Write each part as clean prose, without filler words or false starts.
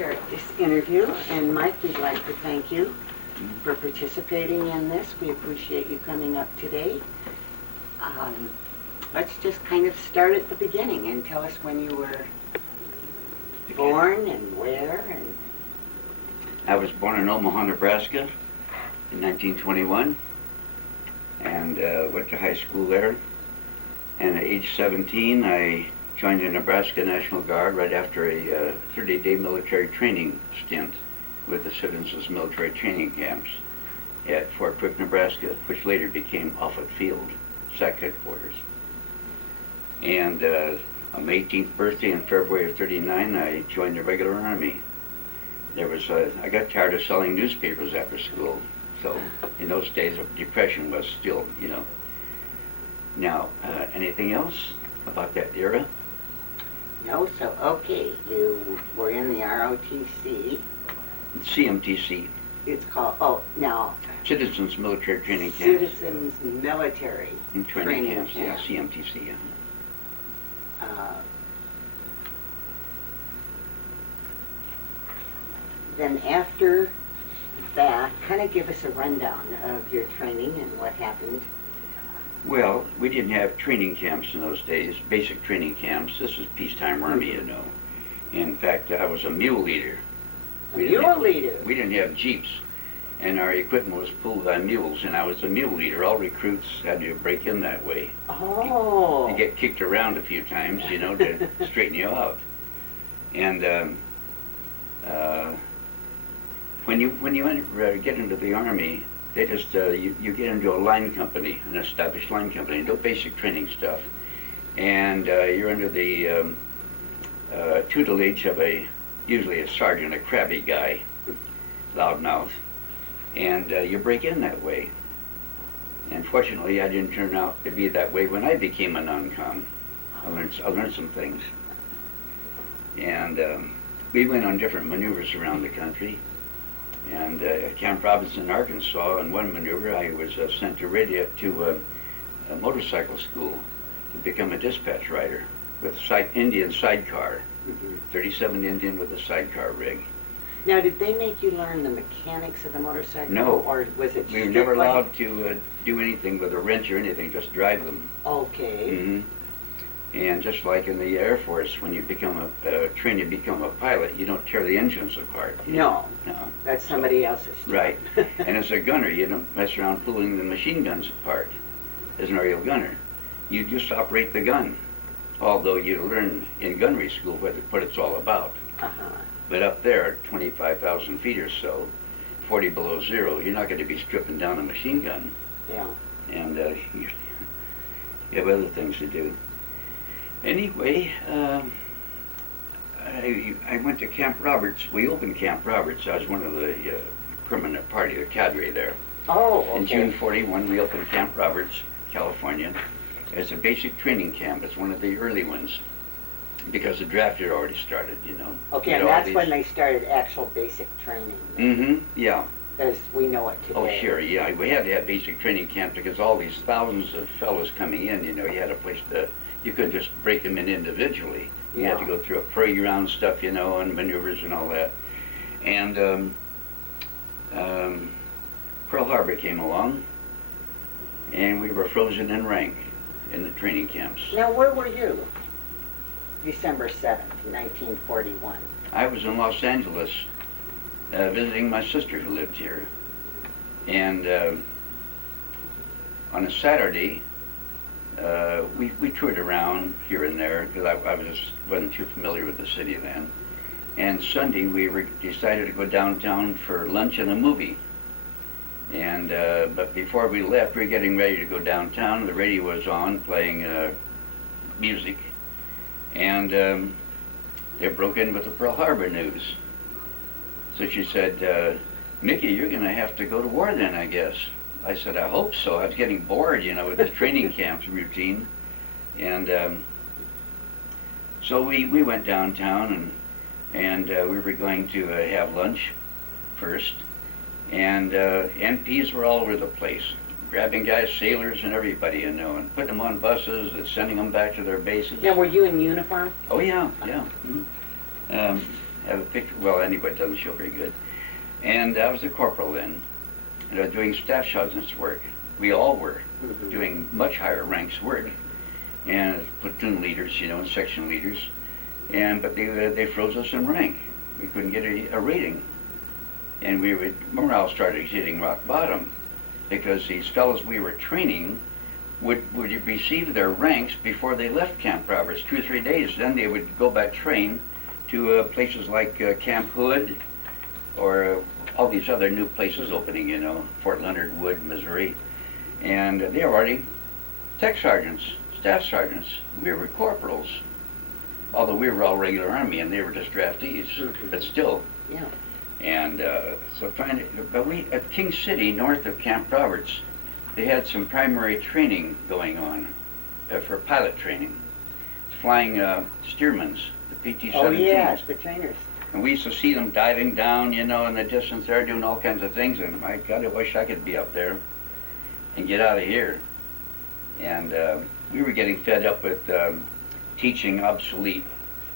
start this interview, and Mike, we'd like to thank you for participating in this. We appreciate you coming up today. Let's just kind of start at the beginning and tell us when you were born and where. And I was born in Omaha, Nebraska in 1921 and went to high school there. And at age 17, I joined the Nebraska National Guard right after a 30-day military training stint with the Citizens Military Training Camps at Fort Cook, Nebraska, which later became Offutt Field, SAC headquarters. And on my 18th birthday in February of '39, I joined the regular Army. I got tired of selling newspapers after school, so in those days, depression was still, you know. Now, anything else about that era? no, so okay, you were in the ROTC. CMTC. It's called, oh, now, Citizens Military Training Camps. Citizens Military Training Camps, yeah, Camp. CMTC, yeah. Then after that, kind of give us a rundown of your training and what happened. Well, we didn't have training camps in those days, basic training camps. This was peacetime Army, you know. In fact, I was a mule leader. A mule leader? We didn't have jeeps, and our equipment was pulled by mules, and I was a mule leader. All recruits had to break in that way. Oh. You get kicked around a few times, you know, to straighten you out. And when you get into the Army, they just you get into a line company, an established line company, no basic training stuff, and you're under the tutelage of usually a sergeant, a crabby guy, loudmouth, and you break in that way. And fortunately, I didn't turn out to be that way when I became a non-com. I learned some things, and we went on different maneuvers around the country. And at Camp Robinson, Arkansas, in one maneuver, I was sent to a motorcycle school to become a dispatch rider with Indian sidecar, 37 Indian with a sidecar rig. Now, did they make you learn the mechanics of the motorcycle? No. Or was it We were never allowed to do anything with a wrench or anything, just drive them. Okay. Mm-hmm. And just like in the Air Force, when you become trained to become a pilot, you don't tear the engines apart. No. No. That's somebody else's job. Right. And as a gunner, you don't mess around pulling the machine guns apart as an aerial gunner. You just operate the gun, although you learn in gunnery school what it's all about. Uh-huh. But up there at 25,000 feet or so, 40 below zero, you're not going to be stripping down a machine gun. Yeah. And you have other things to do. Anyway, I went to Camp Roberts. We opened Camp Roberts. I was one of the permanent party, the cadre there. Oh, okay. In June '41, we opened Camp Roberts, California, as a basic training camp. It's one of the early ones because the draft had already started, you know. Okay, and that's when they started actual basic training. Mm-hmm, yeah. As we know it today. Oh, sure, yeah. We had to have basic training camp because all these thousands of fellows coming in, you know, you had a place to... You couldn't just break them in individually. You had to go through a parade ground stuff, you know, and maneuvers and all that. And Pearl Harbor came along, and we were frozen in rank in the training camps. Now, where were you? December 7th, 1941. I was in Los Angeles visiting my sister who lived here. And on a Saturday, we toured around here and there because I wasn't too familiar with the city then. And Sunday we decided to go downtown for lunch and a movie. And but before we left, we were getting ready to go downtown. The radio was on playing music, and they broke in with the Pearl Harbor news. So she said, "Mickey, you're going to have to go to war then, I guess." I said, "I hope so." I was getting bored, you know, with this training camp routine. And so we went downtown, and we were going to have lunch first. And MPs were all over the place, grabbing guys, sailors and everybody, you know, and putting them on buses and sending them back to their bases. Now, were you in uniform? Oh, yeah, yeah. Mm-hmm. have a picture. Well, anyway, it doesn't show very good. And I was a corporal then, and I was doing staff sergeant's work. We all were doing much higher ranks work, and platoon leaders, and section leaders. But they froze us in rank. We couldn't get a rating, and morale started hitting rock bottom, because these fellows we were training would receive their ranks before they left Camp Roberts, 2 or 3 days. Then they would go back train to places like Camp Hood, or all these other new places opening, Fort Leonard Wood, Missouri. And they were already tech sergeants, staff sergeants. We were corporals, although we were all regular Army and they were just draftees, but still. Yeah. And but we, at King City, north of Camp Roberts, they had some primary training going on for pilot training, flying Stearmans, the PT-17s. Oh yes, the trainers. And we used to see them diving down, in the distance there, doing all kinds of things. And my God, I wish I could be up there and get out of here. And we were getting fed up with teaching obsolete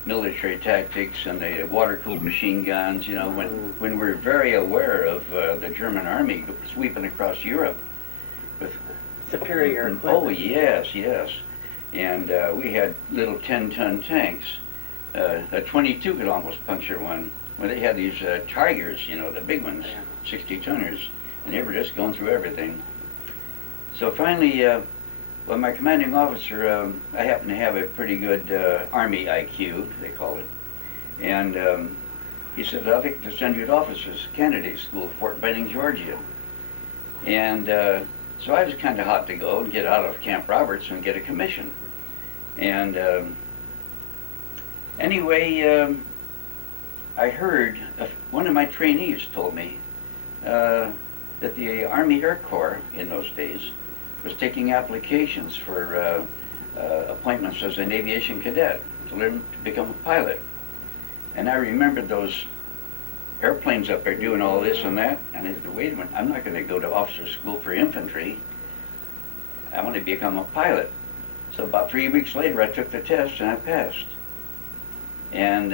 military tactics and the water-cooled machine guns, when we were very aware of the German army sweeping across Europe with superior equipment. Oh yes. And we had little 10-ton tanks. A 22 could almost puncture one. Well, they had these Tigers, the big ones, 60-tonners, and they were just going through everything. So finally, my commanding officer, I happened to have a pretty good Army IQ, they call it, and he said, I'd like to send you to officers candidate school, Fort Benning, Georgia. And so I was kind of hot to go and get out of Camp Roberts and get a commission. And anyway, I heard, one of my trainees told me that the Army Air Corps in those days was taking applications for appointments as an aviation cadet to learn to become a pilot. And I remembered those airplanes up there doing all this and that, and I said, wait a minute, I'm not going to go to officer school for infantry. I want to become a pilot. So about 3 weeks later, I took the test and I passed. And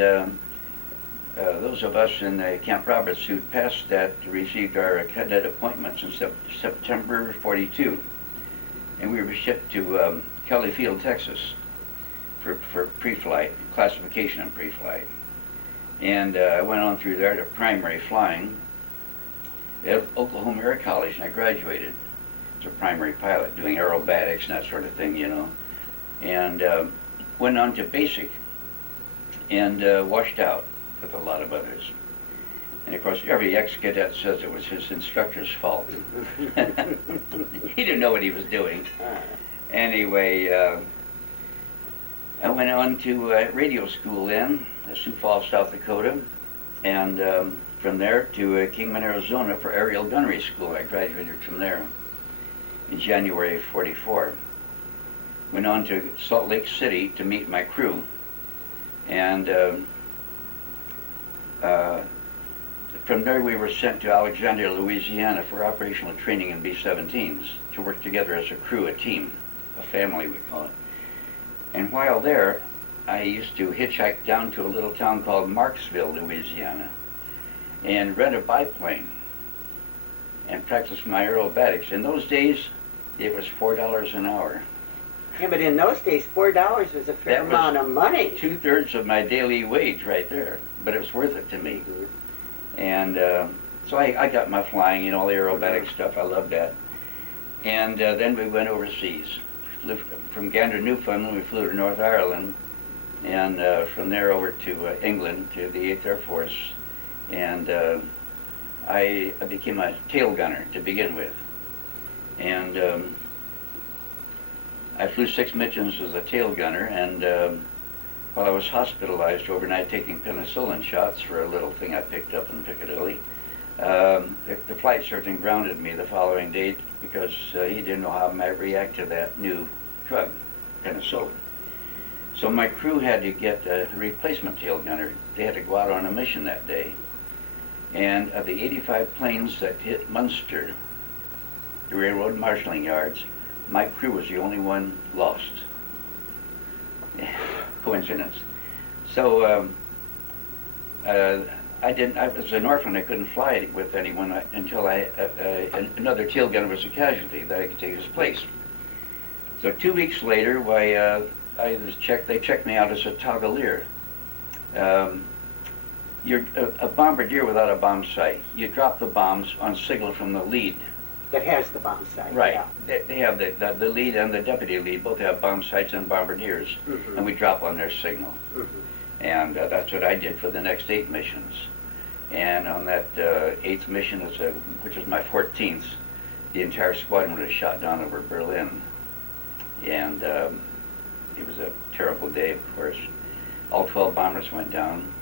those of us in Camp Roberts who passed that received our cadet appointments in September '42. And we were shipped to Kelly Field, Texas for pre-flight, classification and pre-flight. And I went on through there to primary flying at Oklahoma Air College, and I graduated as a primary pilot, doing aerobatics and that sort of thing, And went on to basic and washed out with a lot of others. And of course, every ex-cadet says it was his instructor's fault. He didn't know what he was doing. Anyway, I went on to radio school then, Sioux Falls, South Dakota, and from there to Kingman, Arizona for aerial gunnery school. I graduated from there in January of '44. Went on to Salt Lake City to meet my crew, and from there we were sent to Alexandria, Louisiana for operational training in B-17s to work together as a crew, a team, a family we call it. And while there, I used to hitchhike down to a little town called Marksville, Louisiana, and rent a biplane and practice my aerobatics. In those days, it was $4 an hour. Yeah, but in those days, $4 was a fair amount of money. 2/3 of my daily wage right there, but it was worth it to me. And so I got my flying, all the aerobatic stuff. I loved that. And then we went overseas. Flew from Gander, Newfoundland, we flew to North Ireland, and from there over to England, to the 8th Air Force. And I became a tail gunner to begin with. And I flew 6 missions as a tail gunner, and while I was hospitalized overnight taking penicillin shots for a little thing I picked up in Piccadilly, the flight surgeon grounded me the following day because he didn't know how I might react to that new drug, penicillin. So my crew had to get a replacement tail gunner. They had to go out on a mission that day. And of the 85 planes that hit Munster, the railroad marshalling yards, my crew was the only one lost. Coincidence. So I was an orphan. I couldn't fly with anyone until another tail gunner was a casualty that I could take his place. So 2 weeks later, they checked me out as a Togglier. You're a bombardier without a bomb sight. You drop the bombs on signal from the lead. That has the bomb sight. Right. Yeah. They have the lead and the deputy lead both have bomb sights and bombardiers, and we drop on their signal. And that's what I did for the next 8 missions. And on that 8th mission, which was my 14th, the entire squadron was shot down over Berlin. And it was a terrible day, of course. All 12 bombers went down.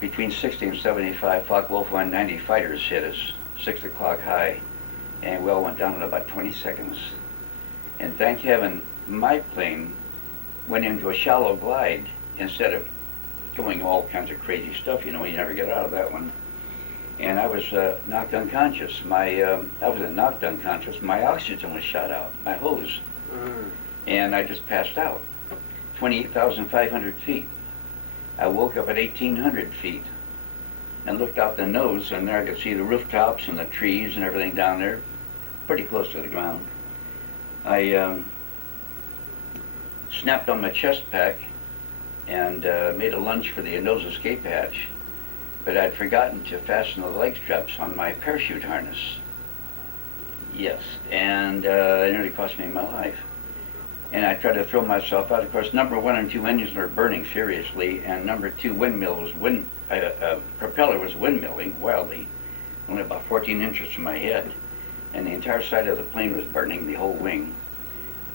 Between 60 and 75 Focke-Wulf 190 fighters hit us, 6 o'clock high, and we all went down in about 20 seconds. And thank heaven, my plane went into a shallow glide instead of going all kinds of crazy stuff, you never get out of that one. And I was knocked unconscious. I wasn't knocked unconscious, my oxygen was shot out, my hose. And I just passed out. 28,500 feet. I woke up at 1,800 feet and looked out the nose, and there I could see the rooftops and the trees and everything down there, pretty close to the ground. I snapped on my chest pack and made a lunge for the nose escape hatch, but I'd forgotten to fasten the leg straps on my parachute harness. Yes, and it nearly cost me my life. And I tried to throw myself out. Of course, number 1 and 2 engines were burning furiously, and number 2 propeller was windmilling wildly, only about 14 inches from my head. And the entire side of the plane was burning, the whole wing.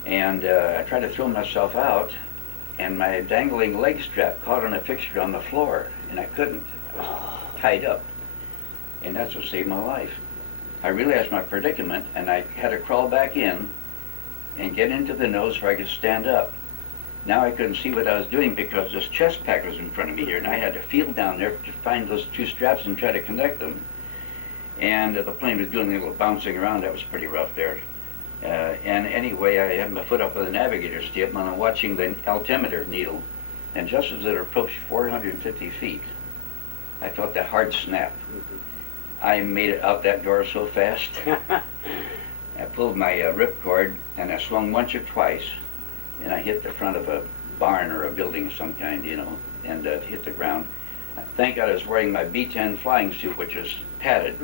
And I tried to throw myself out, and my dangling leg strap caught on a fixture on the floor, and I couldn't. I was tied up. And that's what saved my life. I realized my predicament, and I had to crawl back in and get into the nose where I could stand up. Now I couldn't see what I was doing because this chest pack was in front of me here, and I had to feel down there to find those 2 straps and try to connect them. And the plane was doing a little bouncing around. That was pretty rough there. And anyway, I had my foot up on the navigator's tip, and I'm watching the altimeter needle. And just as it approached 450 feet, I felt that hard snap. I made it out that door so fast. I pulled my ripcord, and I swung once or twice, and I hit the front of a barn or a building of some kind, and hit the ground. Thank God I was wearing my B-10 flying suit, which is padded,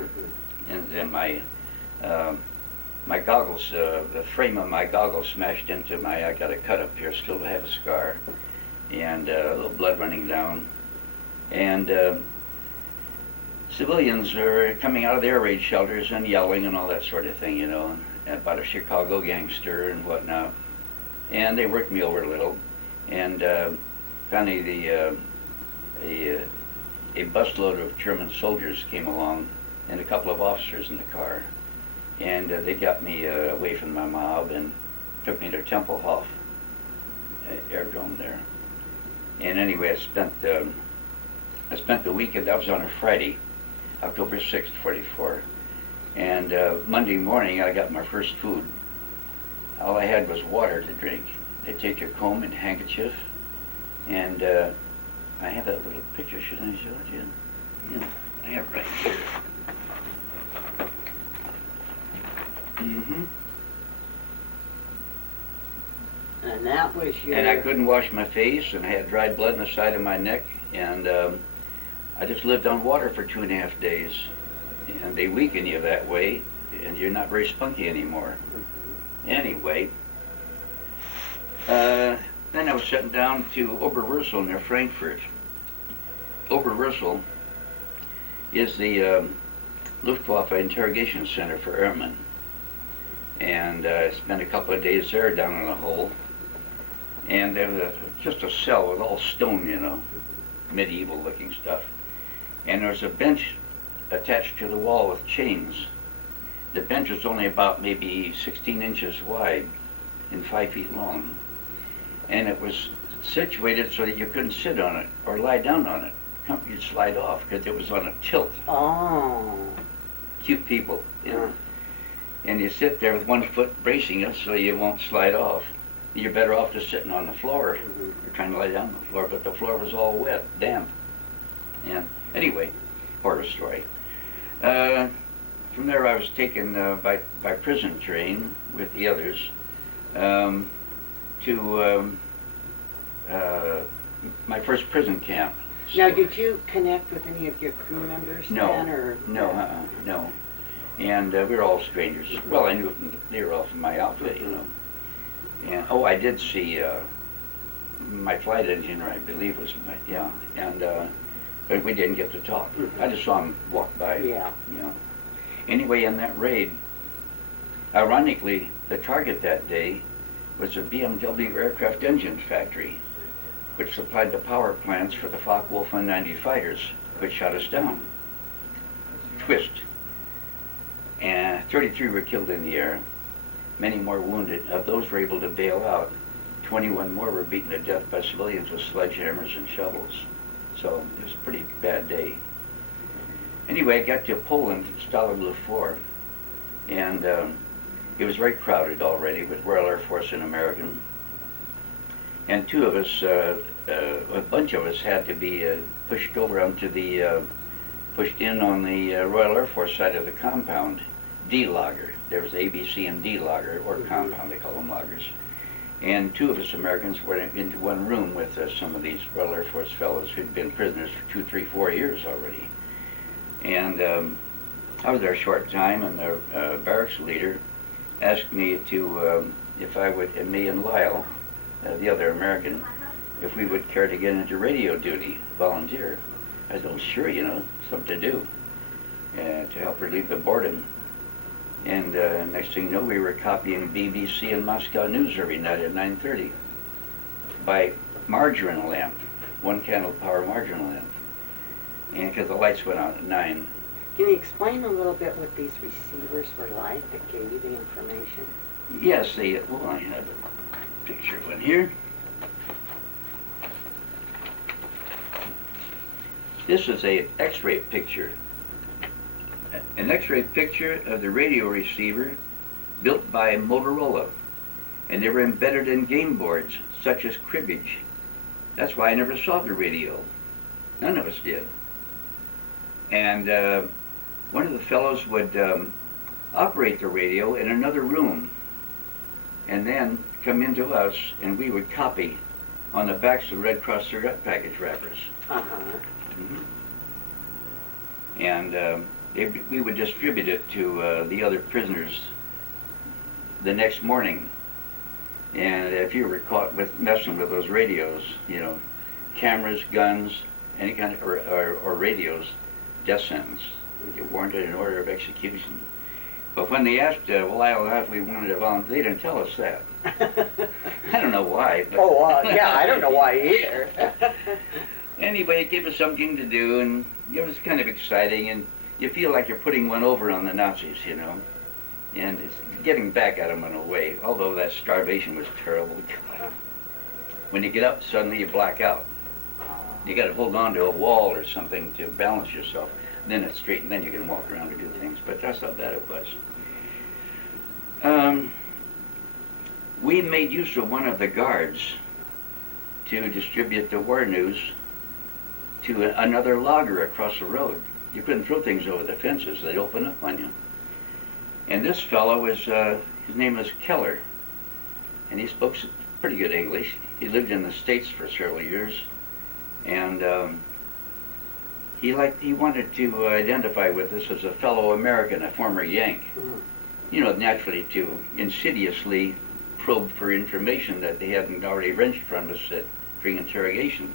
and my goggles, the frame of my goggles smashed into I got a cut up here, still have a scar, and a little blood running down. And civilians are coming out of the air raid shelters and yelling and all that sort of thing, about a Chicago gangster and whatnot. And they worked me over a little, and finally a busload of German soldiers came along, and a couple of officers in the car, and they got me away from my mob and took me to Tempelhof airdrome there. And anyway, I spent the weekend. That was on a Friday, October 6th, 44. And Monday morning, I got my first food. All I had was water to drink. They take your comb and handkerchief, and I have that little picture. Should I show it to you? Yeah, I have it right here. And that was your... And I couldn't wash my face, and I had dried blood in the side of my neck, and I just lived on water for 2.5 days. And they weaken you that way, and you're not very spunky anymore. Anyway, then I was sent down to Oberwurstel near Frankfurt. Oberwurstel is the Luftwaffe interrogation center for airmen. And I spent a couple of days there down in a hole. And there was just a cell with all stone, medieval looking stuff. And there was a bench attached to the wall with chains. The bench was only about maybe 16 inches wide and 5 feet long. And it was situated so that you couldn't sit on it or lie down on it. You'd slide off because it was on a tilt. Oh. Cute people, And you sit there with one foot bracing it so you won't slide off. You're better off just sitting on the floor. We're trying to lie down on the floor, but the floor was all wet, damp. And anyway, horror story. From there I was taken by prison train with the others to my first prison camp. Now, did you connect with any of your crew members then? Or? No. And we were all strangers. Well, I knew they were all from my outfit, you know. And I did see my flight engineer, I believe was but we didn't get to talk. I just saw him walk by. Yeah. You know. Anyway, in that raid, ironically, the target that day was a BMW aircraft engine factory, which supplied the power plants for the Focke-Wulf 190 fighters, which shot us down. Twist. And 33 were killed in the air, many more wounded. Of those were able to bail out. 21 more were beaten to death by civilians with sledgehammers and shovels. So it was a pretty bad day. Anyway, I got to Poland, Stalag 4, and it was very crowded already with Royal Air Force and American. And two of us, a bunch of us had to be pushed over onto the, pushed in on the Royal Air Force side of the compound, D lager. There was A, B, C, and D lager, or compound, they call them lagers. And two of us Americans went into one room with some of these Royal Air Force fellows who'd been prisoners for 2, 3, 4 years already. And I was there a short time, and the barracks leader asked me to, if I would, and me and Lyle, the other American, if we would care to get into radio duty, volunteer. I said, well, sure, you know, something to do, to help relieve the boredom. And next thing you know, we were copying BBC and Moscow News every night at 9:30 by margarine lamp, 1 candle power margarine lamp, and because the lights went out at 9. Can you explain a little bit what these receivers were like that gave you the information? Yes, well, I have a picture of one here. This is an X-ray picture. An X-ray picture of the radio receiver built by Motorola, and they were embedded in game boards such as cribbage. That's why I never saw the radio. None of us did. And one of the fellows would operate the radio in another room and then come into us, and we would copy on the backs of Red Cross cigarette package wrappers. And we would distribute it to the other prisoners the next morning. And if you were caught with messing with those radios, you know, cameras, guns, any kind of, or radios, death sentence. You're warranted in order of execution. But when they asked Lyle if we wanted to volunteer, they didn't tell us that. I don't know why. But yeah, I don't know why either. Anyway, it gave us something to do, and it was kind of exciting, and you feel like you're putting one over on the Nazis, you know. And it's getting back at them in a way, although that starvation was terrible. God. When you get up, suddenly you black out. You got to hold on to a wall or something to balance yourself. Then it's straight, and then you can walk around and do things. But that's how bad it was. We made use of one of the guards to distribute the war news to another logger across the road. You couldn't throw things over the fences. They'd open up on you. And this fellow was, his name was Keller. And he spoke pretty good English. He lived in the States for several years. And he wanted to identify with us as a fellow American, a former Yank. You know, naturally to insidiously probe for information that they hadn't already wrenched from us during interrogation.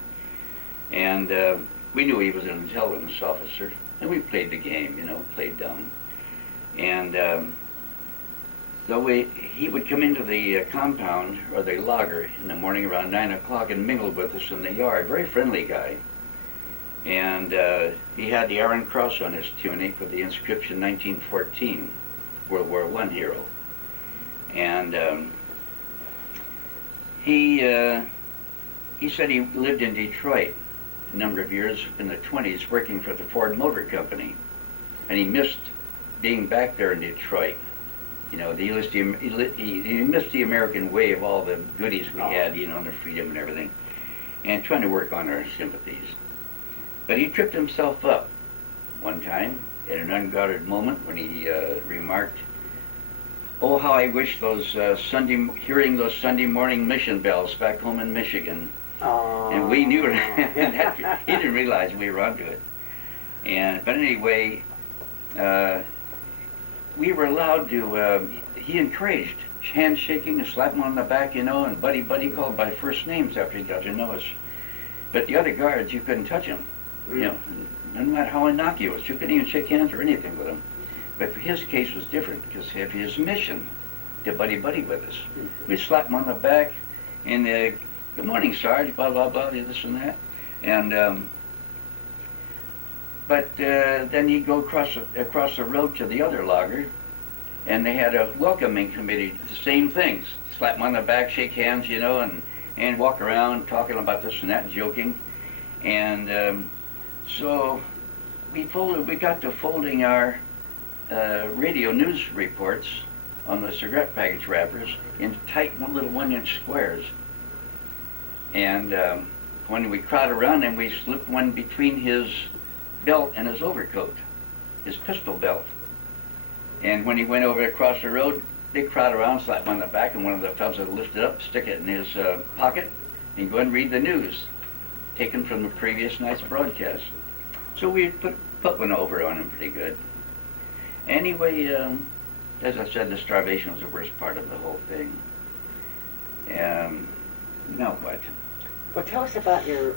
And we knew he was an intelligence officer, and we played the game, you know, played dumb. And so he would come into the compound, or the logger, in the morning around 9 o'clock and mingle with us in the yard. Very friendly guy. And he had the Iron Cross on his tunic with the inscription 1914, World War I hero. And he said he lived in Detroit a number of years in the 20s working for the Ford Motor Company. And he missed being back there in Detroit. You know, he missed the American way of all the goodies we had, you know, and the freedom and everything. and trying to work on our sympathies. But he tripped himself up one time in an unguarded moment when he remarked, "Oh, how I wish hearing those Sunday morning mission bells back home in Michigan." And we knew it. He didn't realize we were onto it. But anyway, we were allowed to. He encouraged handshaking and slapping on the back, and buddy called by first names after he got to know us. But the other guards, you couldn't touch them. No matter how innocuous, you couldn't even shake hands or anything with them. But for his case was different because of his mission to buddy with us. We'd slap him on the back and "Good morning, Sarge," blah blah blah, this and that, and but then he'd go across the road to the other logger, and they had a welcoming committee, the same things, slap him on the back, shake hands, and walk around talking about this and that, and joking, and so we got to folding our radio news reports on the cigarette package wrappers in tight little 1-inch squares. And when we crowd around him, we slipped one between his belt and his overcoat, his pistol belt. And when he went over across the road, they crowd around, slap him on the back, and one of the fellows would lift it up, stick it in his pocket, and go and read the news, taken from the previous night's broadcast. So we put one over on him pretty good. Anyway, as I said, the starvation was the worst part of the whole thing. Now what? Well, tell us about your,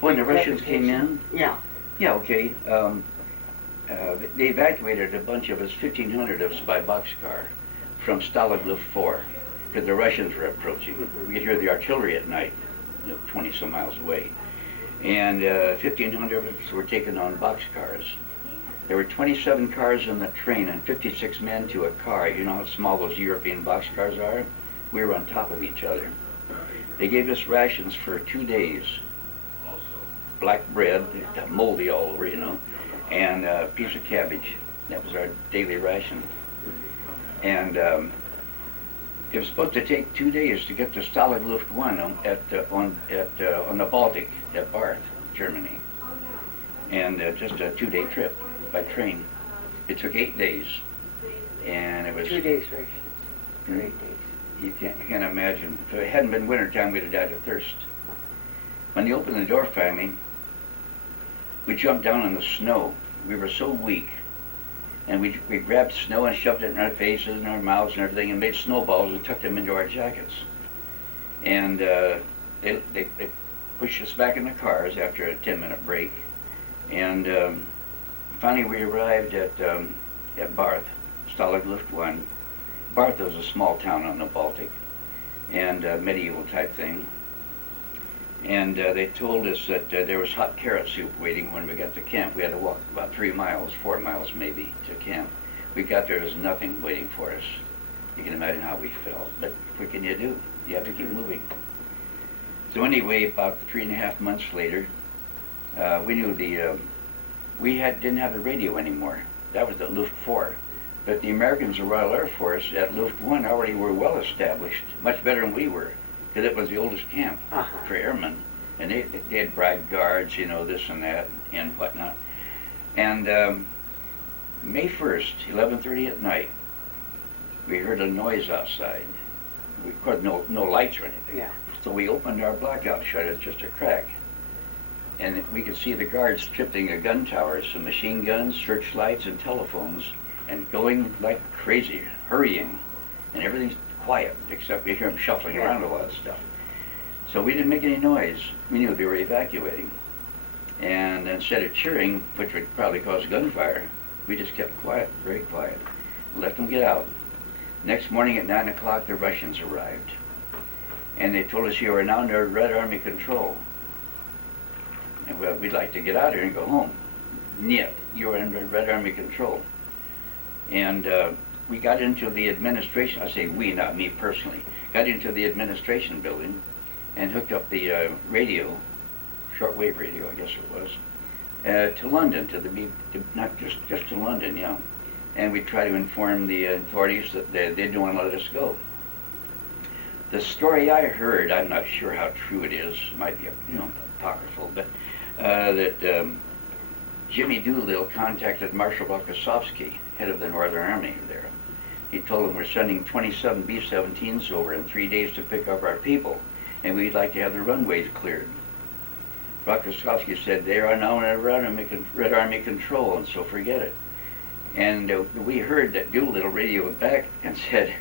when the Russians came in? Yeah. Yeah, okay. They evacuated a bunch of us, 1,500 of us, by boxcar from Stalag Luft 4, because the Russians were approaching. We could hear the artillery at night, 20 some miles away. And 1,500 of us were taken on boxcars. There were 27 cars in the train and 56 men to a car. You know how small those European boxcars are? We were on top of each other. They gave us rations for 2 days. Black bread, moldy all over, and a piece of cabbage. That was our daily ration. And it was supposed to take 2 days to get to Stalag Luft 1 on the Baltic at Barth, Germany. And just a 2-day trip by train. It took 8 days, and it was 2 days ration for 8 days. You can't imagine. If it hadn't been wintertime, we'd have died of thirst. When they opened the door finally, we jumped down in the snow. We were so weak, and we grabbed snow and shoved it in our faces and our mouths and everything, and made snowballs and tucked them into our jackets. And they pushed us back in the cars after a 10-minute break, and finally we arrived at Barth, Stalag Luft 1. Barth was a small town on the Baltic, and medieval type thing. And they told us that there was hot carrot soup waiting when we got to camp. We had to walk about 4 miles maybe, to camp. We got there, there was nothing waiting for us. You can imagine how we felt, but what can you do? You have to keep moving. So anyway, about 3.5 months later, we knew didn't have the radio anymore. That was at Luft 4. But the Americans, the Royal Air Force at Luft 1 already were well established, much better than we were, because it was the oldest camp for airmen. And they had bribed guards, this and that and whatnot. And May 1st, 11:30 at night, we heard a noise outside. We could no lights or anything. Yeah. So we opened our blackout shutters, just a crack. And we could see the guards stripping the gun towers, some machine guns, searchlights, and telephones, and going like crazy, hurrying. And everything's quiet, except we hear them shuffling around a lot of stuff. So we didn't make any noise. We knew they were evacuating. And instead of cheering, which would probably cause gunfire, we just kept quiet, very quiet. Let them get out. Next morning at 9 o'clock, the Russians arrived. And they told us, you are now under Red Army control. And we'd like to get out here and go home. Niet, you are under Red Army control. And we got into the administration, I say we, not me personally, got into the administration building and hooked up the radio, shortwave radio, I guess it was, to London, not just to London, yeah. and we try to inform the authorities that they didn't want to let us go. The story I heard, I'm not sure how true it is, it might be apocryphal, but that Jimmy Doolittle contacted Marshal Rokossovsky, head of the Northern Army there. He told him, we're sending 27 B-17s over in 3 days to pick up our people, and we'd like to have the runways cleared. Rokossovsky said, they are now in Red Army control, and so forget it. And we heard that Doolittle radioed back and said,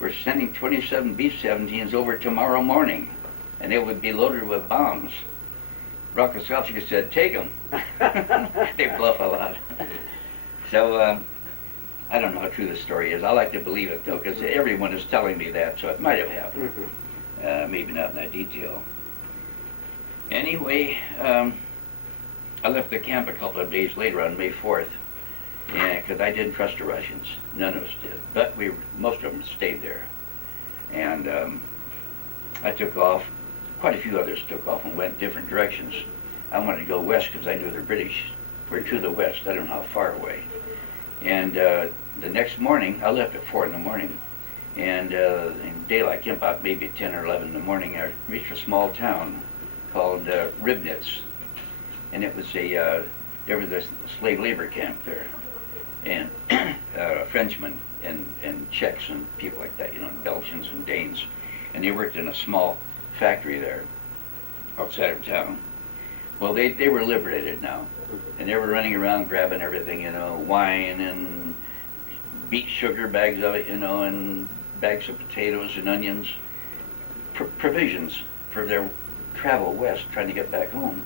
we're sending 27 B-17s over tomorrow morning, and they would be loaded with bombs. Rokossovsky said, take them. They bluff a lot. So, I don't know how true the story is. I like to believe it, though, because everyone is telling me that, so it might have happened. Maybe not in that detail. Anyway, I left the camp a couple of days later on May 4th, because I didn't trust the Russians. None of us did. But most of them stayed there. And I took off. Quite a few others took off and went different directions. I wanted to go west because I knew the British were to the west. I don't know how far away. And the next morning, I left at 4 in the morning. And in daylight, came about maybe 10 or 11 in the morning, I reached a small town called Ribnitz. And it was there was a slave labor camp there. And Frenchmen and Czechs and people like that, Belgians and Danes. And they worked in a small factory there outside of town. Well, they were liberated now. And they were running around grabbing everything, wine and beet sugar, bags of it, and bags of potatoes and onions, provisions for their travel west, trying to get back home.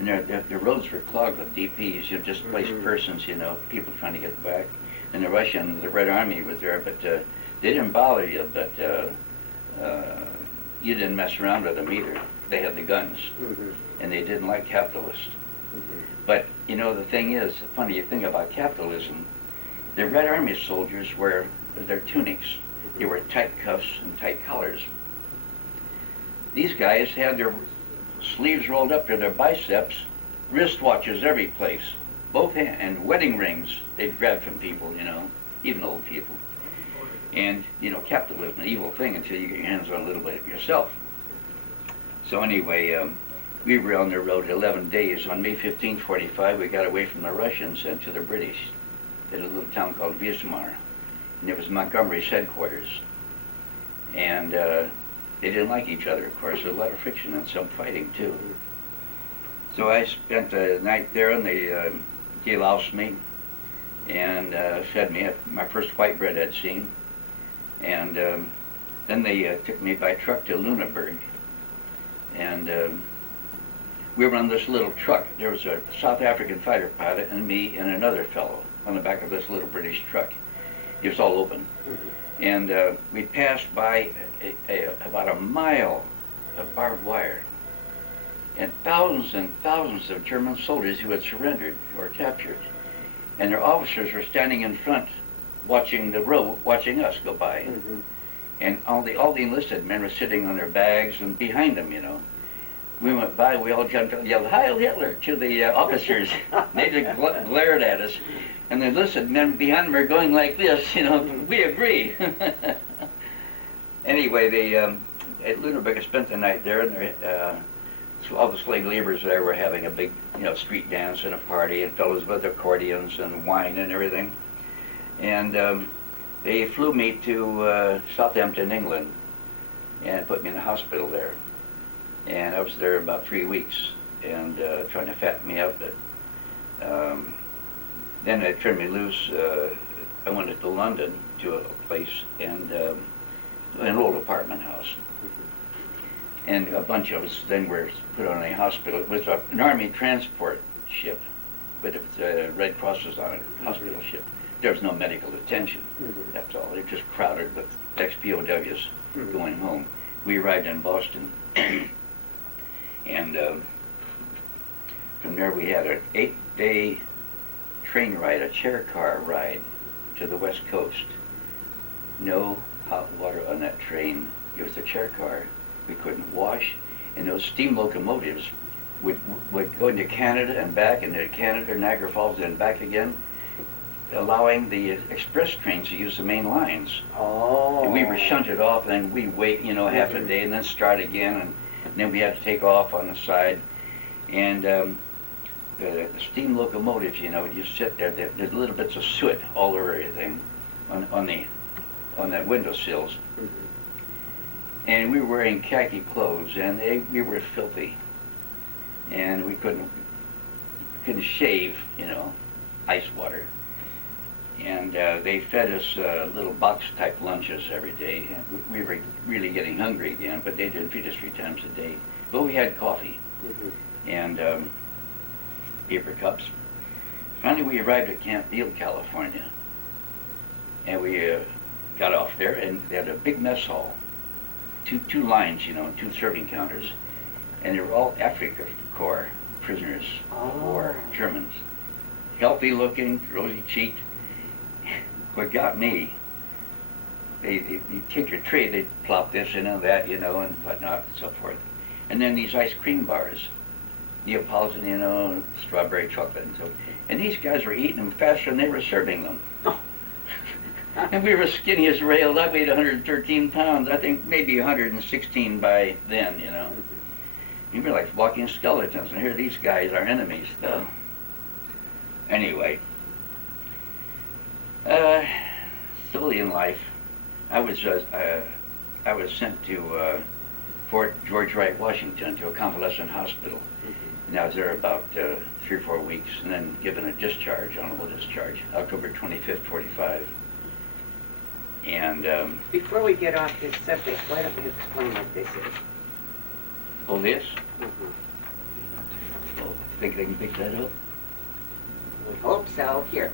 And the roads were clogged with DPs, displaced persons, people trying to get back. And the Red Army was there, but they didn't bother you, but you didn't mess around with them either. They had the guns, and they didn't like capitalists. But, the thing is, the funny thing about capitalism, the Red Army soldiers wear their tunics. They wear tight cuffs and tight collars. These guys had their sleeves rolled up to their biceps, wristwatches every place, both hands, and wedding rings they'd grab from people, even old people. And, capitalism, an evil thing until you get your hands on a little bit of yourself. So anyway, we were on the road 11 days. On May 15, 45, we got away from the Russians and to the British at a little town called Wismar. And it was Montgomery's headquarters. And they didn't like each other, of course. There was a lot of friction and some fighting, too. So I spent the night there, and they deloused me and fed me my first white bread I'd seen. And then they took me by truck to Lüneburg. And we were on this little truck. There was a South African fighter pilot and me and another fellow on the back of this little British truck. It was all open. And we passed by about a mile of barbed wire. And thousands of German soldiers who had surrendered or captured. And their officers were standing in front watching the road, watching us go by. And all the enlisted men were sitting on their bags and behind them, We went by, we all jumped up and yelled, Heil Hitler, to the officers. They just glared at us. And the enlisted men behind them were going like this, we agree. Anyway, they, at Lüneburg, I spent the night there, and all the slave laborers there were having a big, street dance and a party, and fellows with accordions and wine and everything. And they flew me to Southampton, England, and put me in the hospital there. And I was there about 3 weeks, and trying to fatten me up. But then they turned me loose. I went to London to a place, and an old apartment house. And a bunch of us then were put on a hospital. It was an army transport ship, but it was Red Crosses on it, hospital ship. There was no medical attention, that's all. They were just crowded with ex-POWs going home. We arrived in Boston, and from there we had an 8-day train ride, a chair car ride to the West Coast. No hot water on that train. It was a chair car. We couldn't wash, and those steam locomotives would go into Canada and back, and into Canada, Niagara Falls, and back again. allowing the express trains to use the main lines. Oh. And we were shunted off, and then we wait, half a day, and then start again, and then we had to take off on the side. And the steam locomotives, you sit there, there's little bits of soot all over everything on the windowsills. And we were wearing khaki clothes, and we were filthy. And we couldn't shave, ice water. And they fed us little box-type lunches every day. And we were really getting hungry again, but they didn't feed us 3 times a day. But we had coffee and paper cups. Finally, we arrived at Camp Beale, California. And we got off there, and they had a big mess hall. Two lines, 2 serving counters. And they were all Afrika Korps prisoners of war, Germans. Healthy looking, rosy cheeked. What got me, you take your tray, they plop this and that, and whatnot and so forth. And then these ice cream bars, Neapolitan, strawberry chocolate and so forth. And these guys were eating them faster than they were serving them. And we were skinny as rails. I weighed 113 pounds. I think maybe 116 by then, We were like walking skeletons, and here these guys are enemies. Anyway, slowly in life, I was sent to Fort George Wright, Washington, to a convalescent hospital. And I was there about 3 or 4 weeks, and then given a discharge, honorable discharge, October 25th, 45. And before we get off this subject, why don't you explain what this is? Oh, this? Oh, think they can pick that up? We hope so. Here.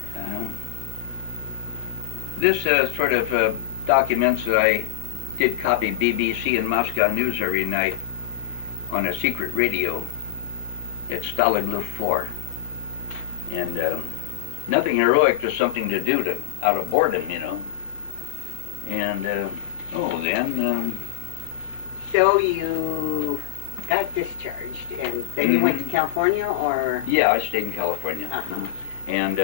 This sort of documents that I did copy BBC and Moscow News every night on a secret radio at Stalag 4. And nothing heroic, just something to do out of boredom, And, then... So you got discharged, and then you went to California, or? Yeah, I stayed in California. And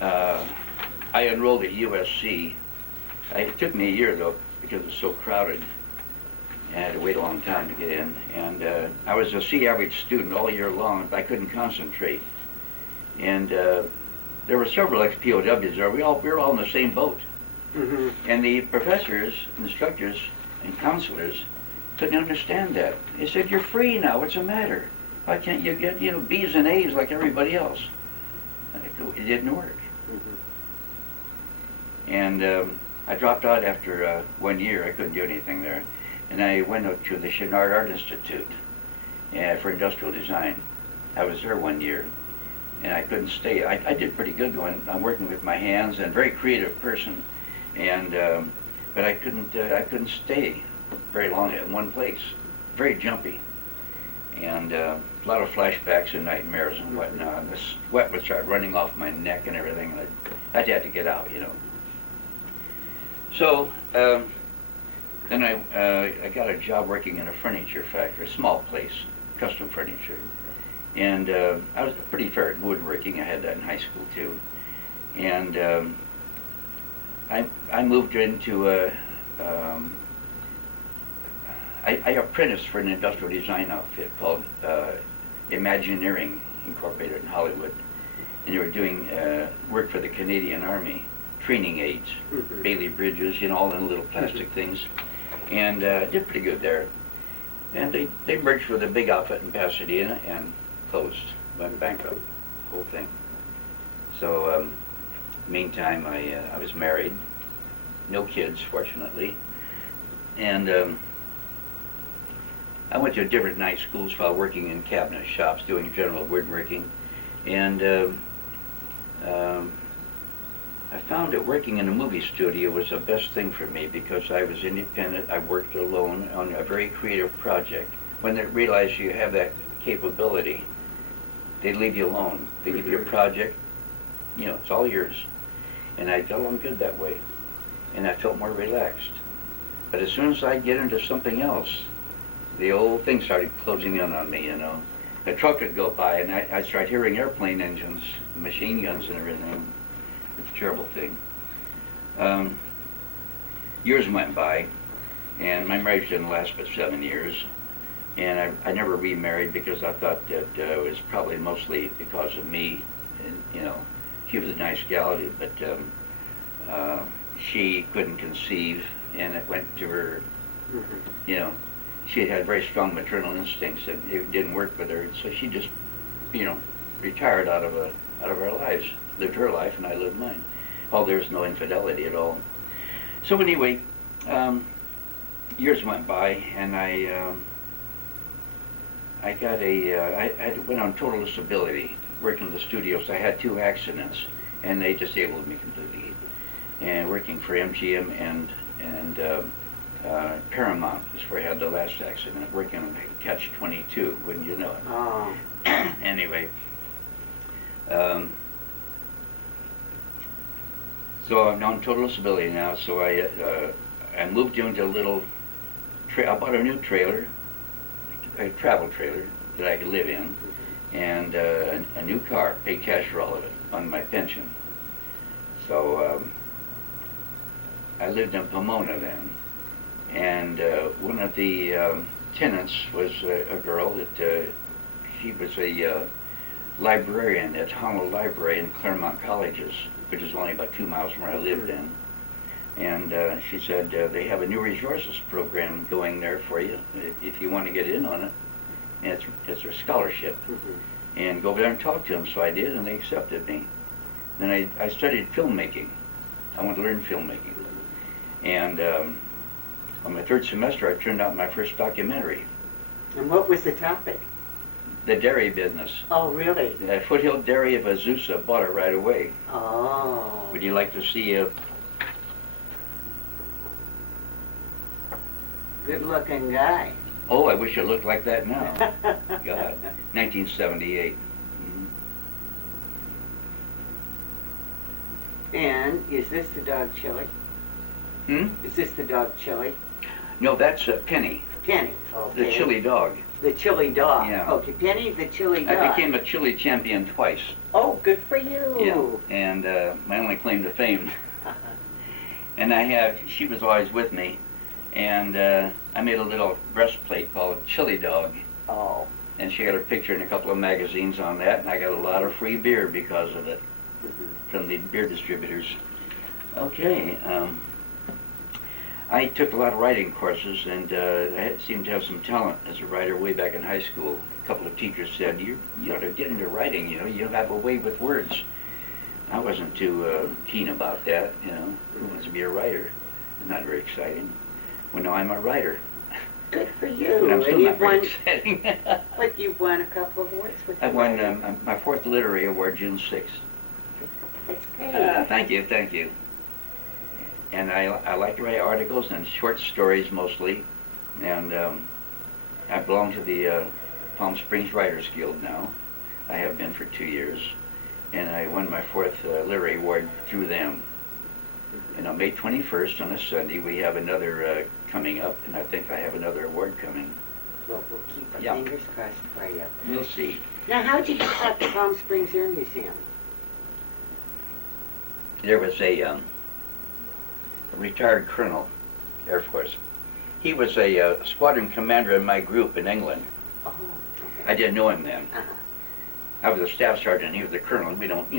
I enrolled at USC. It took me a year, though, because it was so crowded. I had to wait a long time to get in. And I was a C-average student all year long, but I couldn't concentrate. And there were several ex-POWs there. We were all in the same boat. And the professors, instructors, and counselors couldn't understand that. They said, "You're free now. What's the matter? Why can't you get, B's and A's like everybody else?" It didn't work. And I dropped out after 1 year. I couldn't do anything there. And I went up to the Chenard Art Institute for industrial design. I was there 1 year. And I couldn't stay. I did pretty good going. I'm working with my hands, and a very creative person, and but I couldn't stay very long at one place. Very jumpy, and a lot of flashbacks and nightmares and whatnot. And the sweat would start running off my neck and everything, and I had to get out, So then I got a job working in a furniture factory, a small place, custom furniture. And I was pretty fair at woodworking. I had that in high school too. And I moved into I apprenticed for an industrial design outfit called Imagineering Incorporated in Hollywood. And they were doing work for the Canadian Army, training aids, Bailey bridges, all in little plastic things. And did pretty good there. And they merged with a big outfit in Pasadena and closed, went bankrupt, whole thing. So, meantime, I was married, no kids, fortunately, and I went to different night schools while working in cabinet shops, doing general woodworking, and I found that working in a movie studio was the best thing for me because I was independent. I worked alone on a very creative project. When they realize you have that capability, they leave you alone. They give you a project, it's all yours. And I got along good that way. And I felt more relaxed. But as soon as I get into something else, the old thing started closing in on me, a truck would go by, and I'd start hearing airplane engines, machine guns and everything. It's a terrible thing. Years went by, and my marriage didn't last but 7 years. And I never remarried because I thought that it was probably mostly because of me. And, you know, she was a nice gal, but she couldn't conceive, and it went to her, you know, she had very strong maternal instincts, and it didn't work with her. So she just, you know, retired out of our lives, lived her life, and I lived mine. Oh, there's no infidelity at all. So anyway, years went by, and I went on total disability, working in the studios. I had 2 accidents, and they disabled me completely. And working for MGM and Paramount is where I had the last accident. Working on Catch-22, wouldn't you know it? Oh. Anyway, so I'm on total disability now. So I moved into a little. I bought a new trailer, a travel trailer that I could live in, and a new car, paid cash for all of it, on my pension. So I lived in Pomona then, and one of the tenants was a girl that she was a librarian at Honolulu Library in Claremont Colleges, which is only about 2 miles from where I lived in. And she said, they have a new resources program going there for you, if you want to get in on it. And it's a scholarship. And go over there and talk to them. So I did, and they accepted me. Then I studied filmmaking. I wanted to learn filmmaking. And on my 3rd semester, I turned out my first documentary. And what was the topic? The dairy business. Oh, really? The Foothill Dairy of Azusa bought it right away. Oh. Would you like to see a... Good-looking guy. Oh, I wish it looked like that now. God. 1978. And is this the dog Chili? Is this the dog Chili? No, that's Penny. Penny. Okay. The chili dog. The chili dog. Yeah. Okay, Penny, the chili dog. I became a chili champion twice. Oh, good for you. Yeah. And my only claim to fame. And she was always with me. And I made a little breastplate called Chili Dog. Oh. And she got her picture in a couple of magazines on that, and I got a lot of free beer because of it from the beer distributors. Okay. I took a lot of writing courses, and I seemed to have some talent as a writer way back in high school. A couple of teachers said, you ought to get into writing, you have a way with words. I wasn't too keen about that, Who wants to be a writer? Not very exciting. Well, now I'm a writer. Good for you. But I'm still not very exciting. But you've won a couple of awards with I won my 4th literary award June 6th. That's great. Thank you. And I like to write articles and short stories mostly. And I belong to the Palm Springs Writers Guild now. I have been for 2 years. And I won my 4th literary award through them. And on May 21st, on a Sunday, we have another coming up, and I think I have another award coming. Well, we'll keep our fingers crossed for you. We'll see. Now, how did you get at the Palm Springs Air Museum? There was a retired colonel, Air Force. He was a squadron commander in my group in England. Oh, okay. I didn't know him then. I was a staff sergeant, he was a colonel. We don't,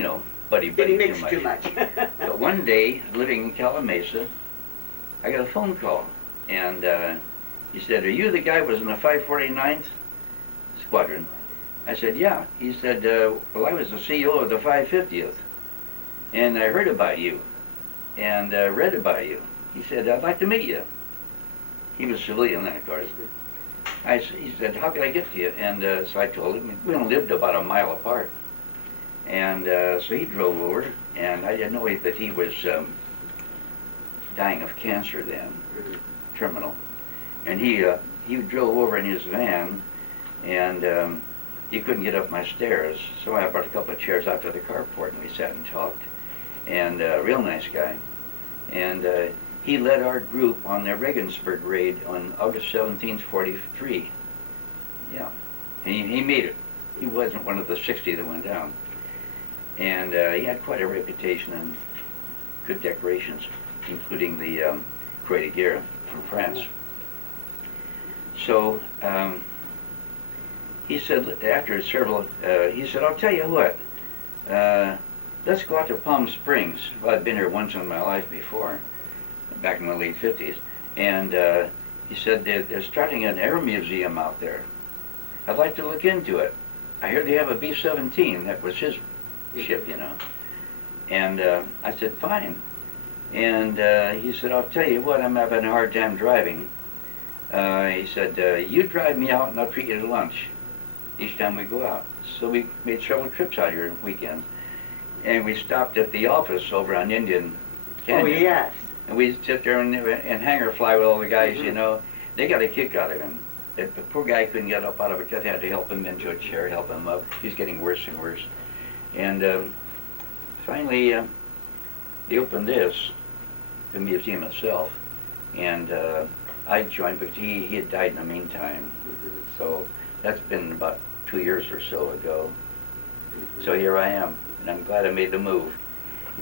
buddy Didn't mix too much. But one day, living in Calamasa, I got a phone call, and he said, "Are you the guy who was in the 549th Squadron?" I said, "Yeah." He said, "Well, I was the CEO of the 550th, and I heard about you, and read about you." He said, "I'd like to meet you." He was civilian then, of course. He said, "How can I get to you?" And so I told him. We only lived about a mile apart. And so he drove over, and I didn't know that he was dying of cancer then, terminal. And he drove over in his van, and he couldn't get up my stairs. So I brought a couple of chairs out to the carport, and we sat and talked. And real nice guy. And he led our group on the Regensburg raid on August 17th, 43. Yeah. And he made it. He wasn't one of the 60 that went down. And he had quite a reputation and good decorations, including the Togglier from France. So he said, after several, he said, I'll tell you what, let's go out to Palm Springs. Well, I'd been here once in my life before, back in the late 50s. And he said, they're starting an air museum out there. I'd like to look into it. I hear they have a B-17. That was his ship, you know. And I said, fine. And he said, I'll tell you what, I'm having a hard time driving. He said, you drive me out and I'll treat you to lunch each time we go out. So we made several trips out here weekends. And we stopped at the office over on Indian Canyon. Oh, yes. And we'd sit there and hanger fly with all the guys, you know. They got a kick out of him. The poor guy couldn't get up out of it. Just had to help him into a chair, help him up. He's getting worse and worse. And finally, they opened this, the museum itself, and I joined, but he had died in the meantime. So that's been about 2 years or so ago. So here I am, and I'm glad I made the move.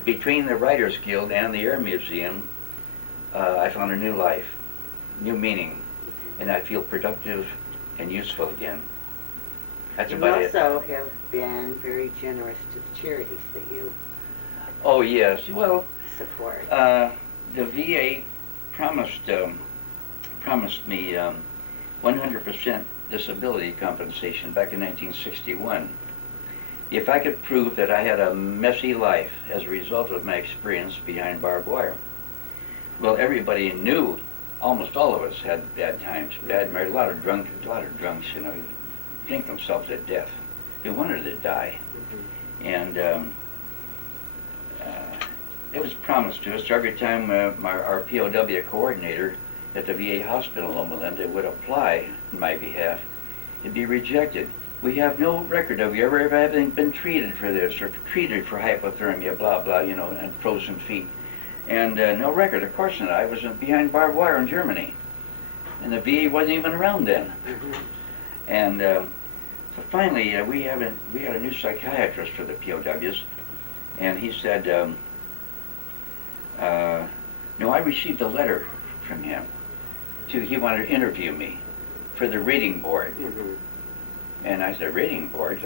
Between the Writers Guild and the Air Museum, I found a new life, new meaning, and I feel productive and useful again. That's You about it. also have been very generous to the charities that you Oh yes, well, support. the VA promised me 100% disability compensation back in 1961 if I could prove that I had a messy life as a result of my experience behind barbed wire. Well, everybody knew, almost all of us had bad times, bad marriage, a lot of drunks, you know, drink themselves to death. They wanted to die. And it was promised to us every time our POW coordinator at the VA hospital in Loma Linda would apply on my behalf, it'd be rejected. We have no record of you ever having been treated for this or treated for hypothermia, blah, blah, you know, and frozen feet. And no record, of course not. I was behind barbed wire in Germany. And the VA wasn't even around then. And so finally, we had a new psychiatrist for the POWs, and he said, no, I received a letter from him. He wanted to interview me for the reading board. And I said, reading boards?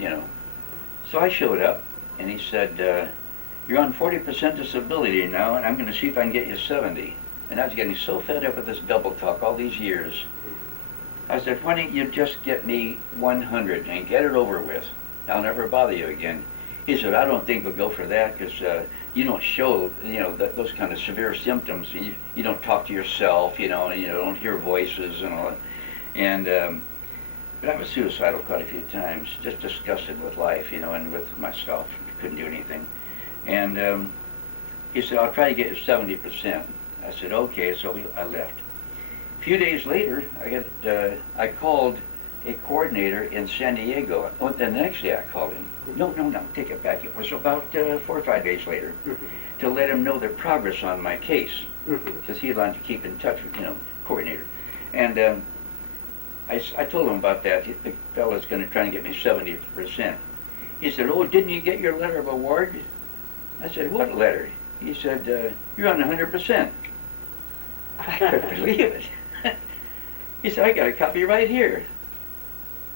You know. So I showed up, and he said, you're on 40% disability now, and I'm going to see if I can get you 70. And I was getting so fed up with this double talk all these years. I said, why don't you just get me 100 and get it over with? I'll never bother you again. He said, I don't think we'll go for that because you don't show, you know, those kind of severe symptoms. You don't talk to yourself, you know, and you don't hear voices and all that. And but I was suicidal quite a few times, just disgusted with life, you know, and with myself. Couldn't do anything. And he said, I'll try to get you 70%. I said, okay, so I left. A few days later, I called a coordinator in San Diego. Oh, the next day I called him. No, take it back. It was about 4 or 5 days later to let him know the progress on my case, because he wanted to keep in touch with, you know, coordinator. And I told him about that. The fellow's going to try and get me 70%. He said, oh, didn't you get your letter of award? I said, what letter? He said, you're on 100%. I couldn't believe it. He said, I got a copy right here.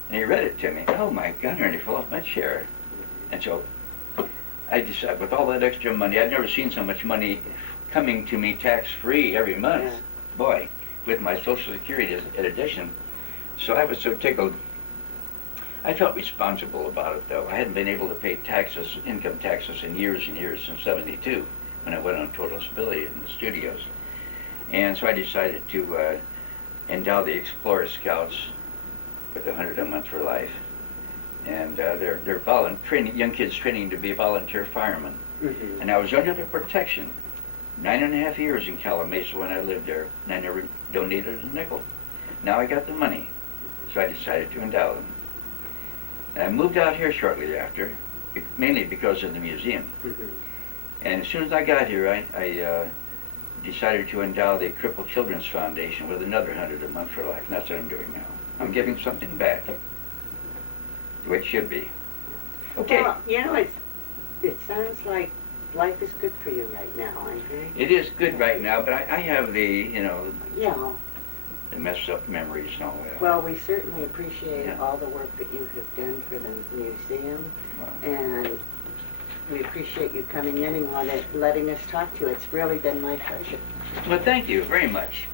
And he read it to me. Oh my God, I nearly fell off my chair. And so I decided, with all that extra money, I'd never seen so much money coming to me tax-free every month. Boy, with my Social Security in addition. So I was so tickled. I felt responsible about it, though. I hadn't been able to pay taxes, income taxes, in years and years, since '72, when I went on total disability in the studios. And so I decided to endow the Explorer Scouts with $100 a month for life. And they're young kids training to be volunteer firemen. And I was under their protection 9.5 years in Calamasa when I lived there, and I never donated a nickel. Now I got the money, so I decided to endow them. And I moved out here shortly after, mainly because of the museum. And as soon as I got here, I decided to endow the Crippled Children's Foundation with another $100 a month for life, and that's what I'm doing now. I'm giving something back. the way it should be. Okay. Well, you know, it sounds like life is good for you right now, Andre. It is good right now, but I have the, you know, Yeah. the messed up memories and all that. Well, we certainly appreciate Yeah. all the work that you have done for the museum, Wow. and we appreciate you coming in and letting us talk to you. It's really been my pleasure. Well, thank you very much.